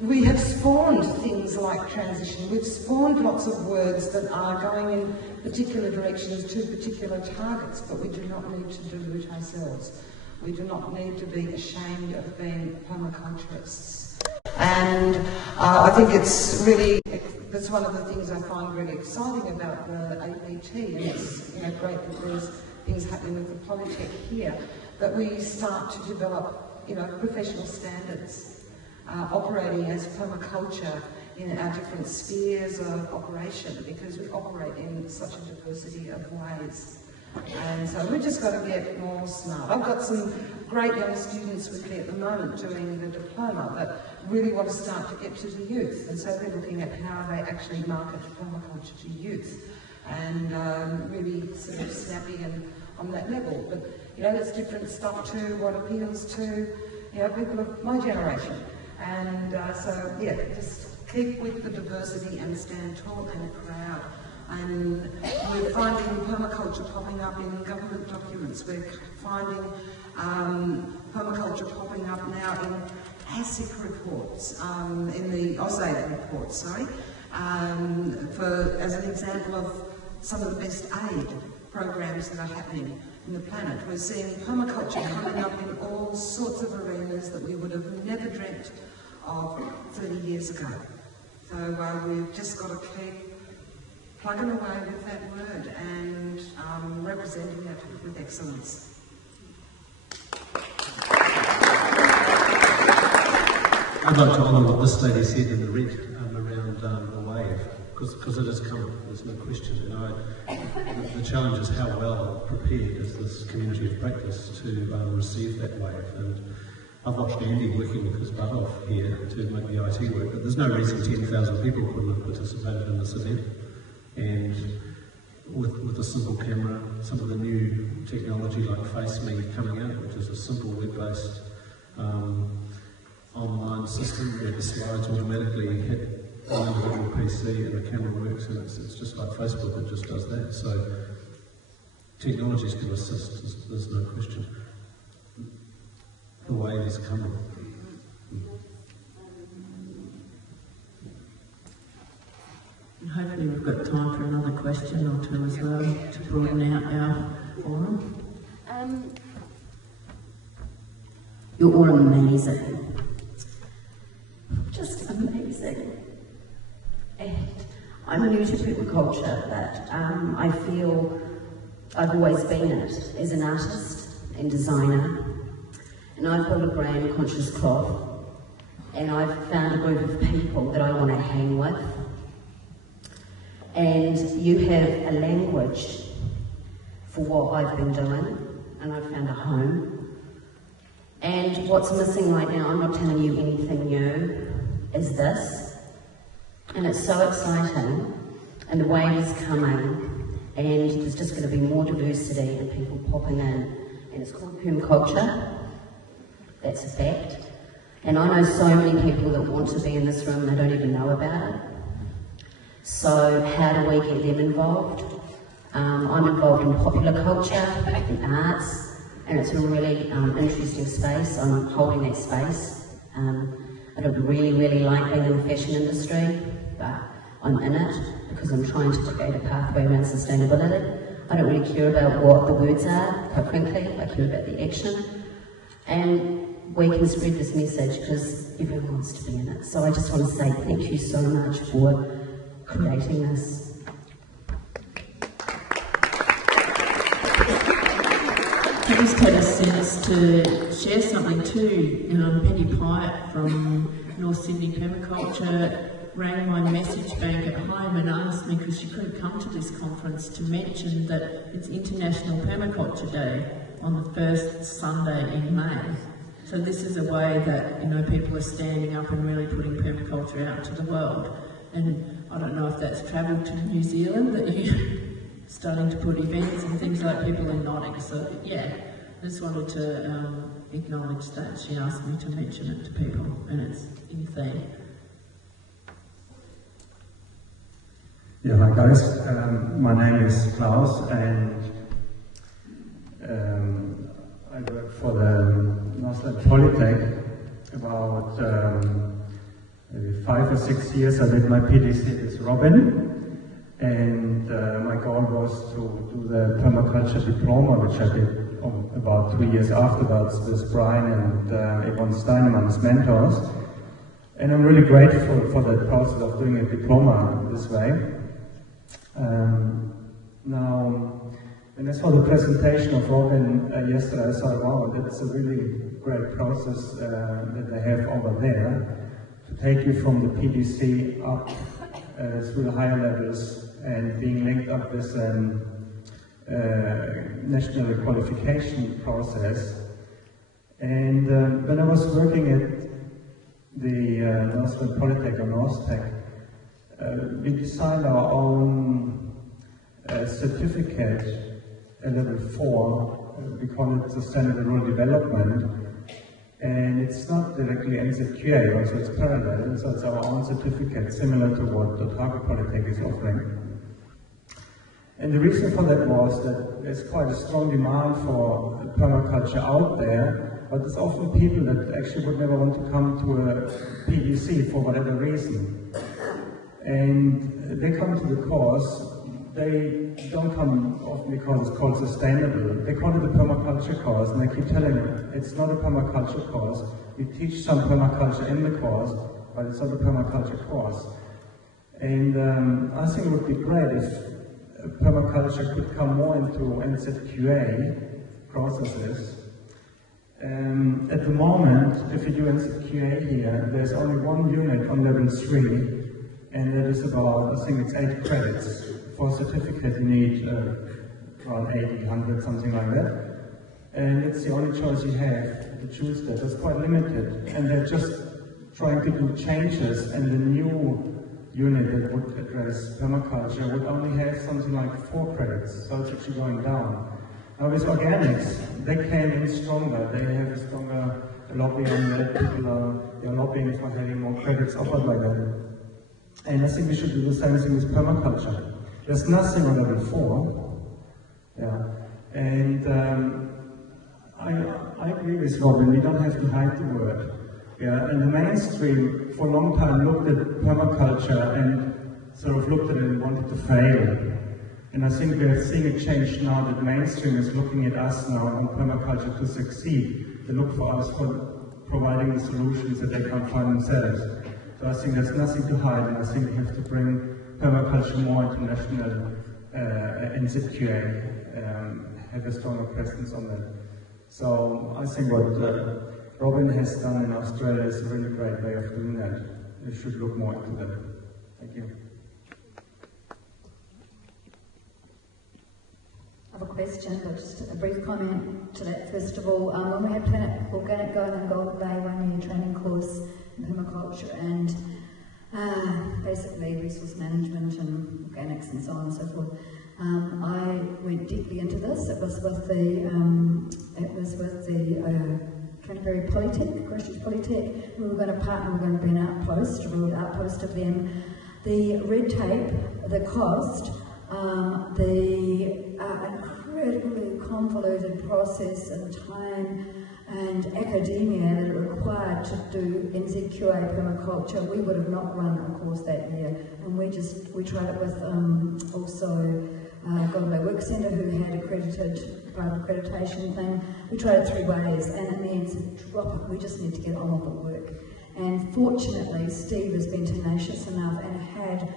we have spawned things like transition. We've spawned lots of words that are going in particular directions to particular targets, but we do not need to dilute ourselves. We do not need to be ashamed of being permaculturists. And I think it's really, that's one of the things I find really exciting about the APT, and it's great that there's things happening with the Polytech here, that we start to develop professional standards operating as permaculture in our different spheres of operation, because we operate in such a diversity of ways. And so we've just got to get more smart. I've got some great young students with me at the moment doing the diploma that really want to start to get to the youth, and so they're looking at how they actually market permaculture to youth, and really sort of snappy and on that level. But there's different stuff too, what appeals to people of my generation. And so, yeah, just keep with the diversity and stand tall and proud. And we're finding permaculture popping up in government documents. We're finding permaculture popping up now in ASIC reports, in the AusAid reports, sorry, as an example of some of the best aid programs that are happening in the planet. We're seeing permaculture coming up in all sorts of arenas that we would have never dreamt of 30 years ago. So we've just got to keep plugging away with that word and representing it with excellence. I'd like to honour what this lady said in the red around the wave, because it has come, there's no question. The challenge is how well prepared is this community of practice to receive that wave. And I've watched Andy working with his butt off here to make the IT work, but there's no reason 10,000 people couldn't have participated in this event. And with a simple camera, some of the new technology like FaceMe coming out, which is a simple web-based online system where the slides automatically hit an individual PC and the camera works, and it's just like Facebook, it just does that. So technologies can assist, there's no question. The wave is coming. And hopefully we've got time for another question or two as well to broaden out our forum. You're all amazing. Just amazing. And I'm new to permaculture, but I feel I've always been it as an artist and designer. And I've built a brand, Conscious Cloth, and I've found a group of people that I want to hang with. And you have a language for what I've been doing, and I've found a home. And what's missing right now, I'm not telling you anything new, is this. And it's so exciting, and the wave is coming, and there's just going to be more diversity and people popping in. And it's called permaculture. That's a fact. And I know so many people that want to be in this room, they don't even know about it. So how do we get them involved? I'm involved in popular culture and arts, and it's a really interesting space. I'm holding that space. I don't really like being in the fashion industry, but I'm in it because I'm trying to create a pathway around sustainability. I don't really care about what the words are, quite frankly. I care about the action. And we can spread this message because everyone wants to be in it. So I just want to say thank you so much for creating this. I just had a sense to share something too. Penny Pyatt from North Sydney Permaculture rang my message bank at home and asked me, because she couldn't come to this conference, to mention that it's International Permaculture Day on the first Sunday in May. So this is a way that, you know, people are standing up and really putting permaculture out to the world. And I don't know if that's travelled to New Zealand, that you're starting to put events and things like people are nodding. So yeah, I just wanted to acknowledge that. She asked me to mention it to people, and it's in theme. Yeah, hi guys. My name is Klaus, and I work for the Northland Polytech. About maybe 5 or 6 years I did my PhD with Robin, and my goal was to do the permaculture diploma, which I did about 3 years afterwards with Brian and Yvonne Steinemann's mentors. And I'm really grateful for the process of doing a diploma this way. Now, when I saw the presentation of Robin yesterday, I thought, wow, that's a really great process that they have over there to take you from the PDC up through the higher levels and being linked up with a national qualification process. And when I was working at the Northland Polytech or Northtech, we designed our own certificate, a level 4, we call it Sustainable Rural Development, and it's not directly NZQA, so it's parallel, so it's our own certificate, similar to what the Otago Polytech is offering. And the reason for that was that there's quite a strong demand for permaculture out there, but there's often people that actually would never want to come to a PDC for whatever reason. And they come to the course, they don't come often because it's called sustainable. They call it a permaculture course, and I keep telling them it's not a permaculture course. We teach some permaculture in the course, but it's not a permaculture course. And I think it would be great if permaculture could come more into NZQA processes. At the moment, if you do NZQA here, there's only one unit on level 3, and that is about, I think it's 8 credits. For a certificate, you need around 80, 100, something like that. And it's the only choice you have to choose that. It's quite limited. And they're just trying to do changes, and the new unit that would address permaculture would only have something like 4 credits, so it's actually going down. Now with organics, they came in stronger, they have a stronger lobby on that, people are lobbying for having more credits offered by them. And I think we should do the same thing with permaculture. There's nothing on level 4, yeah. And I agree with Robin, we don't have to hide the word. Yeah, and the mainstream for a long time looked at permaculture and sort of looked at it and wanted to fail. And I think we are seeing a change now that mainstream is looking at us now on permaculture to succeed. They look for us for providing the solutions that they can't find themselves. So I think there's nothing to hide, and I think we have to bring permaculture more international and ZQA, have a stronger presence on that. So I think what Robin has done in Australia is a really great way of doing that. We should look more into that. Thank you. I have a question, but just a brief comment to that. First of all, when we had Planet Organic Garden and Golden Bay 1 year training course in permaculture and basically resource management and organics and so on and so forth, I went deeply into this. It was with the Canterbury Polytech, Christchurch Polytech. We were going to partner, we were going to be an outpost, a rural outpost of them. The red tape, the cost, the incredibly convoluted process and time and academia that are required to do NZQA permaculture, we would have not run a course that year. And we tried it with also Golden Bay Work Centre, who had part of accreditation thing. We tried it 3 ways, and in the end said, drop it, we just need to get on with the work. And fortunately, Steve has been tenacious enough and had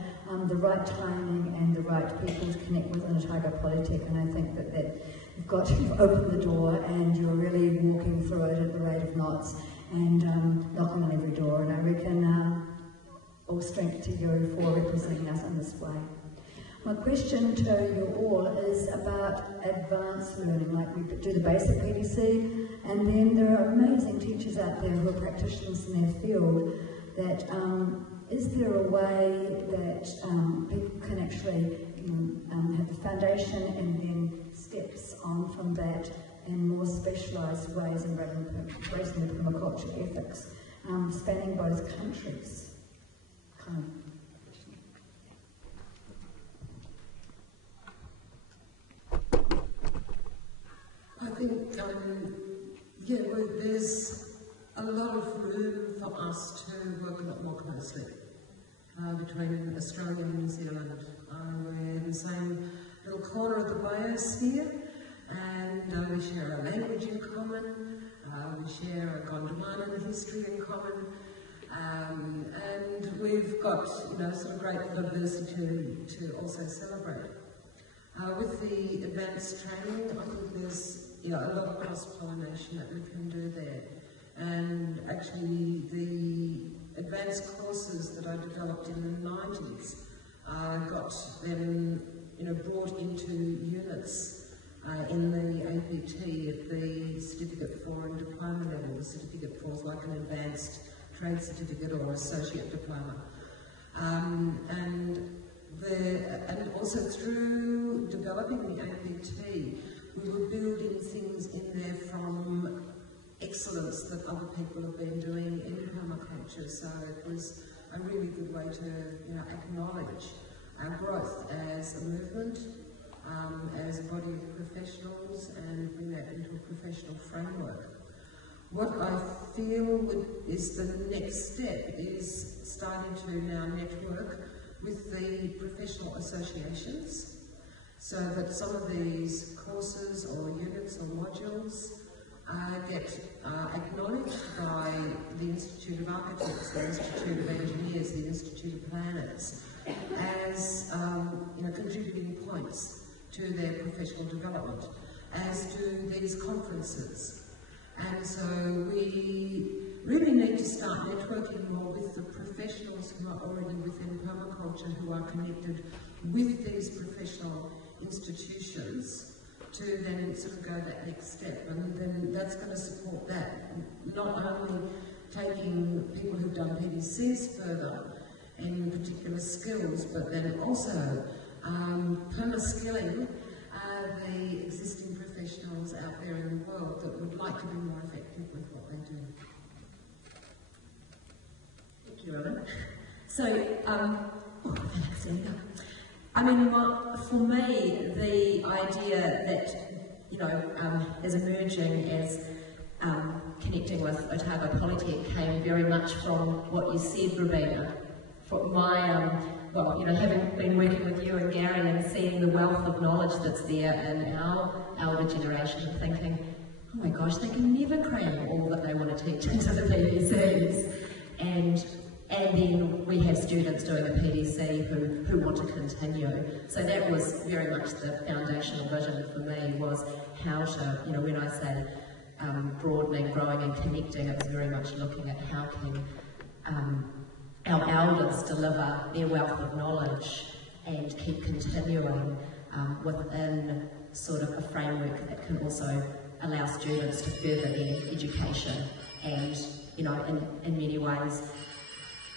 the right timing and the right people to connect with in Otago Polytech, and I think that you've opened the door and you're really walking through it at the rate of knots and knocking on every door, and I reckon all strength to you for representing us in this way. My question to you all is about advanced learning, like we do the basic PDC, and then there are amazing teachers out there who are practitioners in their field that is there a way that people can actually have the foundation and then steps on from that in more specialised ways in embracing the permaculture ethics, spanning both countries? I think, there's a lot of room for us to work a lot more closely between Australia and New Zealand. We're in the same little corner of the biosphere, and we share a language in common, we share a Gondwana history in common, and we've got sort of great diversity to also celebrate. With the advanced training, I think there's a lot of cross-pollination that we can do there. And actually, the advanced courses that I developed in the 90s got them brought into units in the APT at the Certificate 4 and Diploma level. The Certificate 4 is like an advanced trade certificate or associate diploma. And also through developing the APT, we were building things in there from excellence that other people have been doing in permaculture. So it was a really good way to acknowledge our growth as a movement, as a body of professionals, and bring that into a professional framework. What I feel is the next step is starting to now network with the professional associations, so that some of these courses or units or modules get acknowledged by the Institute of Architects, the Institute of Engineers, the Institute of Planners, as contributing points to their professional development, as do these conferences. And so we really need to start networking more with the professionals who are already within permaculture, who are connected with these professional institutions, to then sort of go that next step. And then that's going to support that, not only taking people who've done PDCs further in particular skills, but then also perma-skilling the existing professionals out there in the world that would like to be more effective with what they do. Thank you, Robin. So, thanks, Anita. I mean, for me, the idea that, is emerging as connecting with Otago Polytech came very much from what you said, Robina. From my, having been working with you and Gary and seeing the wealth of knowledge that's there in our elder generation and thinking, oh my gosh, they can never cram all that they want to teach into the PDCs. And then we have students doing a PDC who want to continue. So that was very much the foundational vision for me, was how to, when I say broadening, growing and connecting, it was very much looking at how can our elders deliver their wealth of knowledge and keep continuing within sort of a framework that can also allow students to further their education and, in many ways,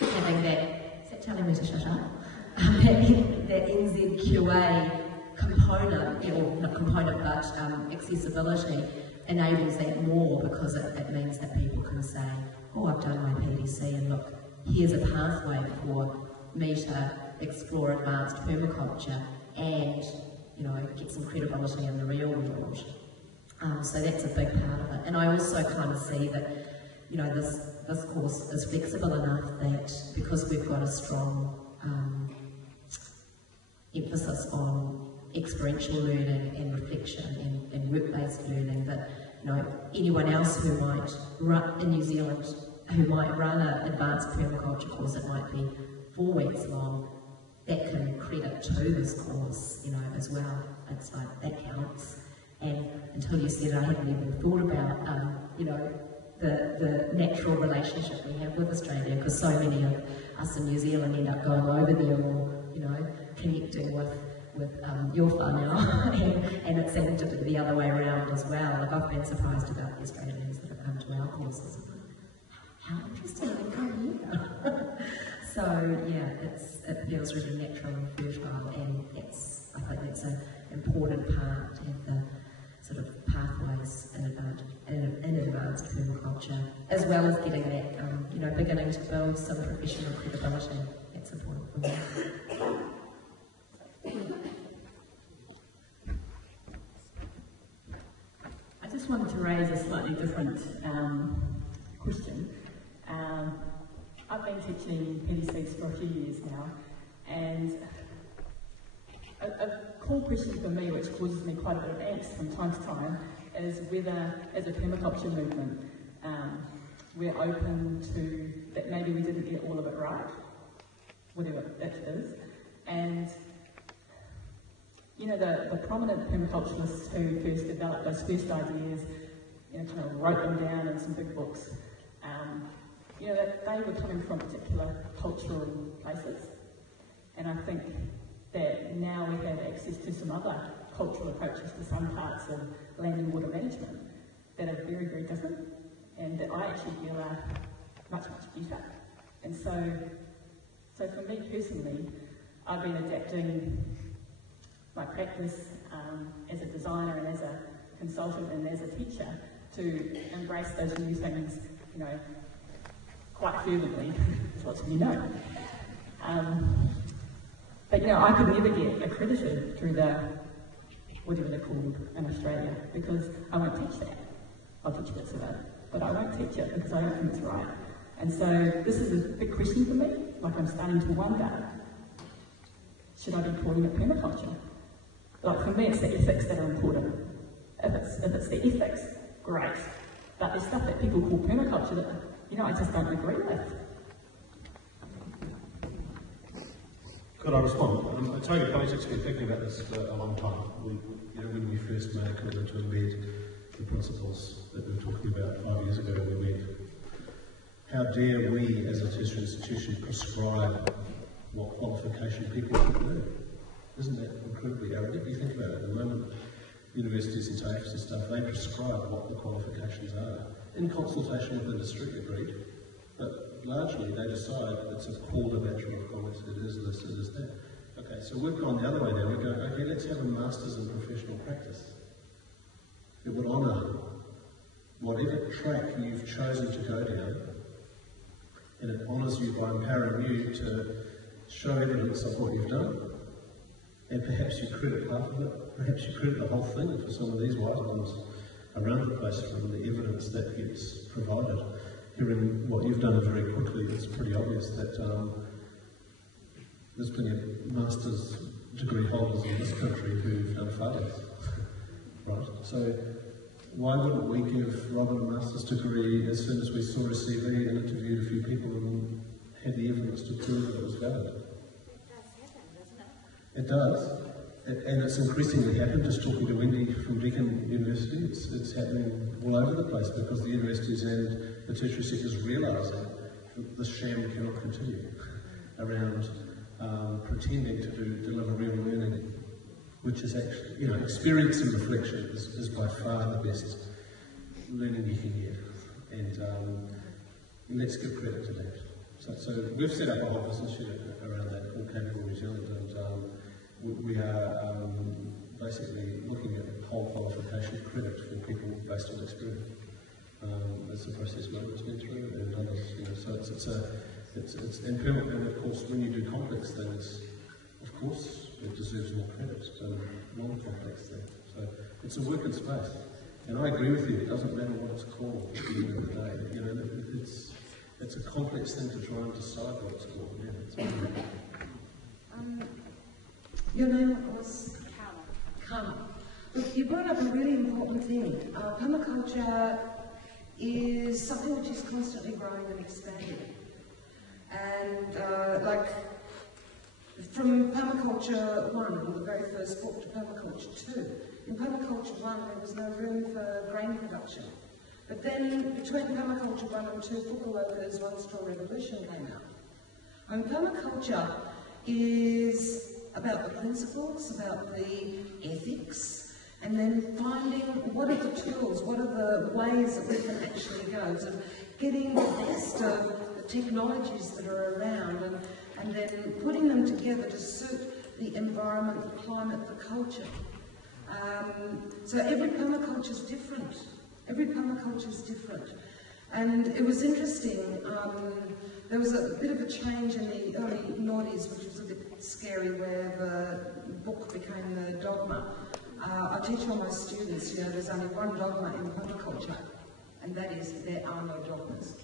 having that, is that telling me to shut up? that NZQA component, or not component, but accessibility enables that more, because it means that people can say, oh, I've done my PDC and look, here's a pathway for me to explore advanced permaculture and, get some credibility in the real world. So that's a big part of it. And I also kind of see that, this course is flexible enough that, because we've got a strong emphasis on experiential learning and reflection and work-based learning, that anyone else who might run in New Zealand, who might run an advanced permaculture course, it might be 4 weeks long, that can credit to this course, as well. It's like, that counts. And until you said it, I hadn't even thought about, the natural relationship we have with Australia, because so many of us in New Zealand end up going over there or, connecting with your fun now, and it seemed to be the other way around as well. Like, I've been surprised about the Australians that have come to our courses. How interesting, they come here. So yeah, it feels really natural and fertile, and I think that's an important part to have the sort of pathways in advanced permaculture, as well as getting that, beginning to build some professional credibility. That's important for me. I just wanted to raise a slightly different question. I've been teaching PDCs for a few years now, and a core question for me, which causes me quite a bit of angst from time to time, is whether, as a permaculture movement, we're open to that maybe we didn't get all of it right, whatever that is. And the prominent permaculturists who first developed those first ideas, kind of wrote them down in some big books, that they were coming from particular cultural places. And I think that now we have access to some other cultural approaches to some parts of land and water management that are very, very different, and that I actually feel are much, much better. And so for me personally, I've been adapting my practice as a designer and as a consultant and as a teacher to embrace those new things, quite fervently, as lots of you know. But I could never get accredited through the, whatever they're called in Australia, because I won't teach that. I'll teach bits of it, but I won't teach it because I don't think it's right. And so this is a big question for me. Like, I'm starting to wonder, should I be calling it permaculture? Like, for me, it's the ethics that are important. If it's the ethics, great. But there's stuff that people call permaculture that, I just don't agree with. Could I respond? Otago Polytech's been thinking about this for a long time. When we first made a commitment to embed the principles that we were talking about 5 years ago, we went, how dare we as a tertiary institution prescribe what qualification people should do? Isn't that incredibly arrogant? You think about it, at the moment, universities and TAFEs and stuff, they prescribe what the qualifications are, in consultation with industry, agreed. But largely they decide it's a core to Bachelor of Commerce, it is this, it is that. Okay, so we've gone the other way now. We go, okay, let's have a Masters in Professional Practice. It would honour whatever track you've chosen to go down, and it honours you by empowering you to show evidence of what you've done, and perhaps you credit half of it, perhaps you credit the whole thing for some of these white ones around the place from the evidence that gets provided. Hearing what you've done very quickly, it's pretty obvious that there's plenty of master's degree holders in this country who've done far less. Right? So why wouldn't we give Robin a master's degree as soon as we saw a CV and interviewed a few people and had the evidence to prove that it was valid? It does. And it's increasingly happened. Just talking to Wendy from Deakin University, it's happening all over the place because the universities and the tertiary sectors realising that the sham cannot continue around pretending to deliver real learning, which is actually, you know, experience and reflection is by far the best learning you can get. And let's give credit to that. So we've set up a whole business unit around that called Capable New Zealand, and we are basically looking at whole qualification credit for people based on experience. That's the process Melbourne's been through, and others. You know, so it's and of course, when you do complex things, of course, it deserves more credit than non-complex things. So it's a work in space, and I agree with you. It doesn't matter what it's called at the end of the day. You know, it's a complex thing to try and decide what it's called. Yeah, your name was Carla. Look, you brought up a really important thing. Permaculture is something which is constantly growing and expanding. And like from Permaculture 1, or the very first book, to Permaculture 2, in Permaculture 1 there was no room for grain production. But then between Permaculture 1 and 2, Fukuoka's One Straw Revolution came out. And permaculture is about the principles, about the ethics, and then finding what are the tools, what are the ways that we can actually go, so getting the best of the technologies that are around and then putting them together to suit the environment, the climate, the culture. So every permaculture is different. Every permaculture is different. And it was interesting, there was a bit of a change in the early noughties, which was a bit scary, where the book became the dogma. I teach all my students, you know, there's only one dogma in permaculture, and that is there are no dogmas.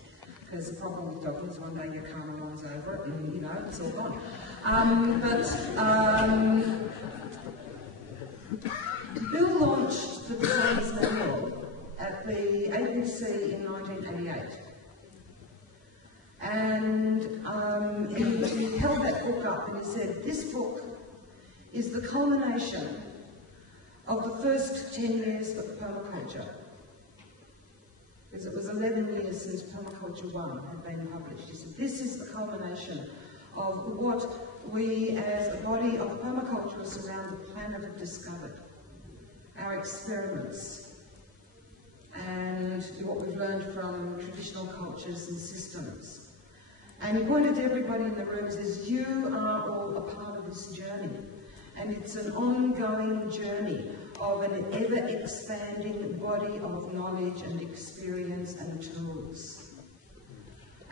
Because the problem with dogmas, one day your karma runs over it, and you know, it's all gone. Bill launched the Designer's Manual at the APC in 1988. And he held that book up and he said, this book is the culmination of the first 10 years of permaculture. Because it was 11 years since Permaculture 1 had been published. He said, this is the culmination of what we as a body of permaculturists around the planet have discovered. Our experiments, and what we've learned from traditional cultures and systems. And he pointed to everybody in the room and says, you are all a part of this journey. And it's an ongoing journey of an ever-expanding body of knowledge and experience and tools.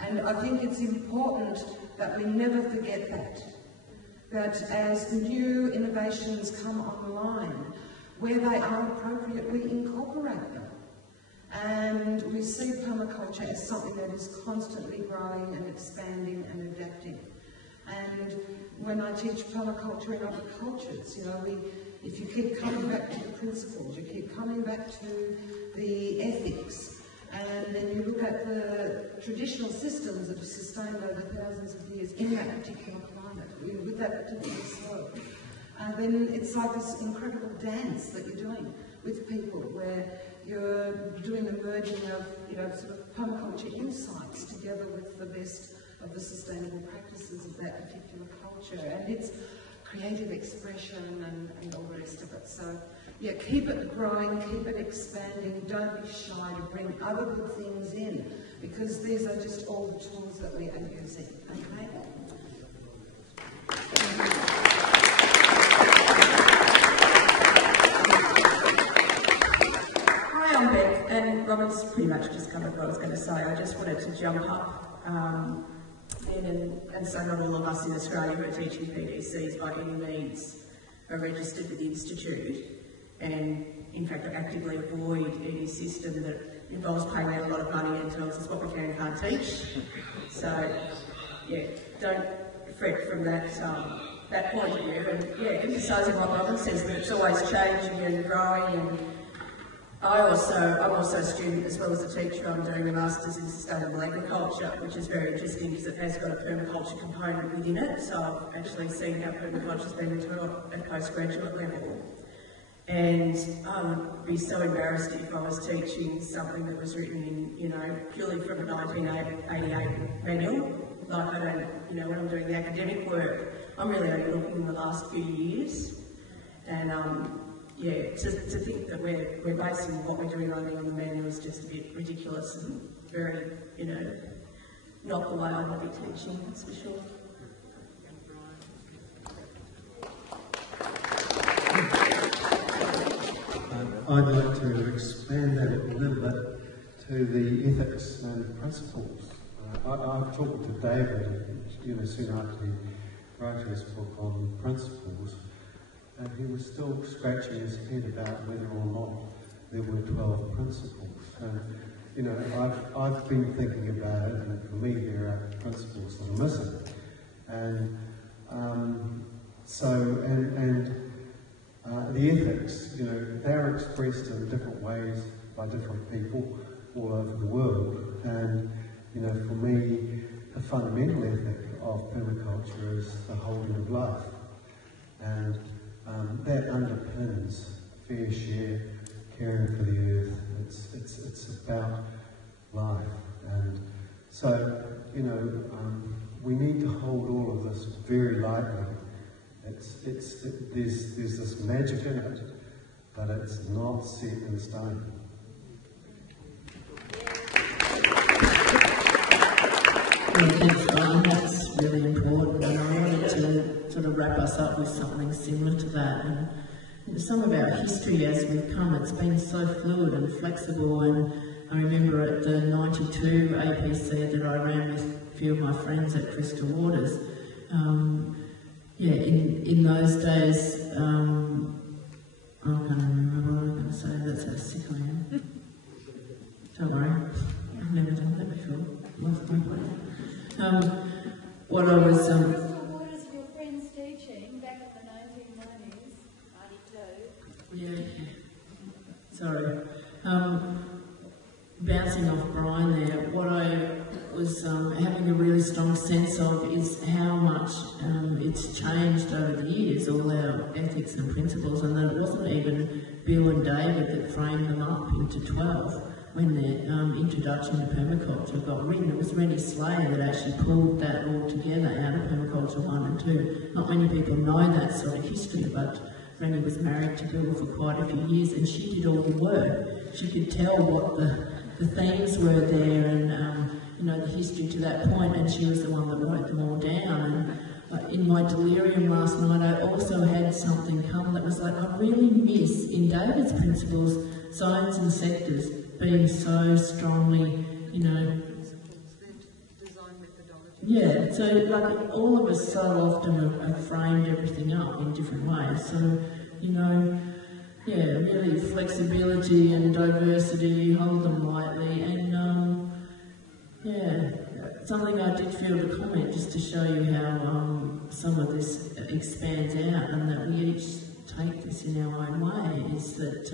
And I think it's important that we never forget that as new innovations come online, where they are appropriate, we incorporate them. And we see permaculture as something that is constantly growing and expanding and adapting. And when I teach permaculture in other cultures, you know, if you keep coming back to the principles, you keep coming back to the ethics, and then you look at the traditional systems that have sustained over thousands of years in that particular climate, with that particular soil, and then it's like this incredible dance that you're doing with people, where you're doing the merging of, you know, sort of permaculture insights together with the best of the sustainable practices of that particular culture, and it's creative expression and all the rest of it. So, yeah, keep it growing, keep it expanding, don't be shy to bring other good things in, because these are just all the tools that we are using, okay? Hi, I'm Beck, and Robin's pretty much just covered what I was going to say. I just wanted to jump up and say not all of us in Australia who are teaching PDCs by any means are registered with the Institute, and in fact actively avoid any system that involves paying out a lot of money and tells us what we can and can't teach. So, yeah, don't fret from that point of view. And yeah, emphasising what Robin says, that it's always changing and growing. And I'm also a student as well as a teacher. I'm doing a Masters in Sustainable Agriculture, which is very interesting because it has got a permaculture component within it. So I've actually seen how permaculture's been taught at postgraduate level. And I would be so embarrassed if I was teaching something that was written in, purely from a 1988 manual. Like I don't, when I'm doing the academic work, I'm really only looking in the last few years. And to think that we're basing what we're doing only on the manual is just a bit ridiculous and very, not the way I want to be teaching, that's for sure. I'd like to expand that a little bit to the ethics and principles. I've talked to David, soon after he wrote his book on principles, and he was still scratching his head about whether or not there were 12 principles. And, I've been thinking about it, and for me there are principles that are missing. And the ethics, they're expressed in different ways by different people all over the world. And, for me, the fundamental ethic of permaculture is the holding of life. And that underpins fair share, caring for the earth. It's about life. And so, we need to hold all of this very lightly. There's this magic in it, but it's not set in stone. Yeah, thanks, Ryan. That's really important. And I wanted to sort of wrap us up with something similar to that. And some of our history as we've come, it's been so fluid and flexible. And I remember at the 92 APC that I ran with a few of my friends at Crystal Waters. In those days, I can't remember what I was going to say. That's how sick I am. Don't worry, I've never done that before. Lost my place. What I was. Crystal Waters of your friends teaching back in the 1990s, 92. Yeah. Sorry. Bouncing off Brian there, what I was having a really strong sense of is how much it's changed over the years, all our ethics and principles, and that it wasn't even Bill and David that framed them up into 12 when the introduction to permaculture got written. It was Rennie Slayer that actually pulled that all together out of Permaculture 1 and 2. Not many people know that sort of history, but Rennie was married to Bill for quite a few years, and she did all the work. She could tell what the themes were there and the history to that point, and she was the one that wrote them all down. And in my delirium last night, I also had something come that was like, I really miss, in David's principles, signs and sectors being so strongly, yeah, so like all of us so often have framed everything up in different ways. So, really flexibility and diversity, hold them lightly, and something I did feel to comment just to show you how some of this expands out and that we each take this in our own way is that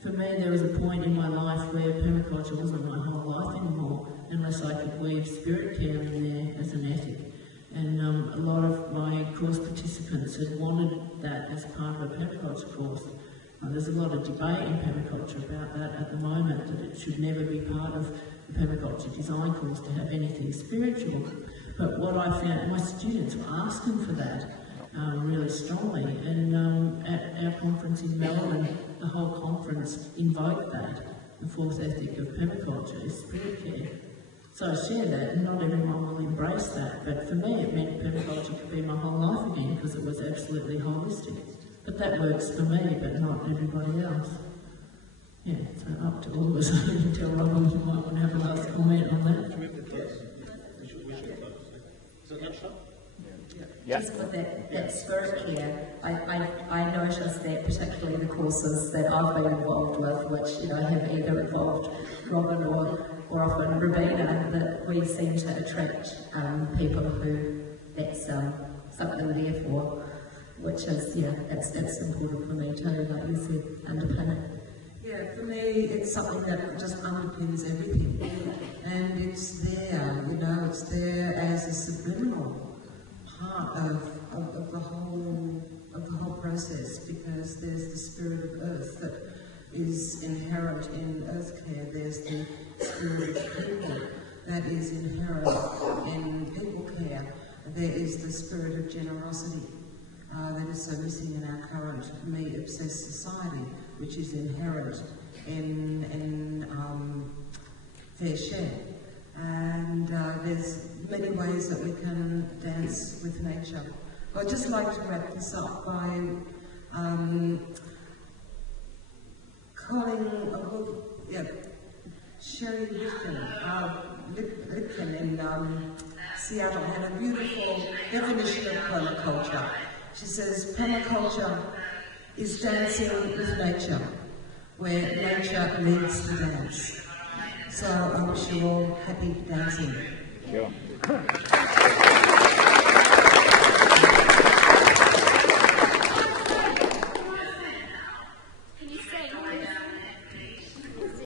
for me there was a point in my life where permaculture wasn't my whole life anymore unless I could weave spirit care in there as an ethic. And a lot of my course participants had wanted that as part of a permaculture course. There's a lot of debate in permaculture about that at the moment, that it should never be part of the permaculture design course to have anything spiritual. But what I found, my students were asking for that really strongly, and at our conference in Melbourne, the whole conference invoked that. The fourth ethic of permaculture is spirit care. So I share that, and not everyone will embrace that, but for me it meant permaculture could be my whole life again because it was absolutely holistic. But that works for me, but not everybody else. Yeah, so up to all of us. Tell Robin you might want to have a last comment on that. Yeah. Just with that spirit care, I noticed that particularly the courses that I've been involved with, which have either involved Robin or often Rabina, that we seem to attract people who that's something there for, which is, that's important for me too, like you said, underpin it. Yeah, for me, it's something that just underpins everything, and it's there, it's there as a subliminal part of the whole process, because there's the spirit of earth that is inherent in earth care. There's the spirit of people that is inherent in people care. There is the spirit of generosity that is so missing in our current me-obsessed society, which is inherent in fair share. And there's many ways that we can dance with nature. I'd just like to wrap this up by Sherry Lipkin in Seattle had a beautiful definition of permaculture. She says, permaculture is dancing with nature, where nature leads the dance. So I wish you all happy dancing. Sure.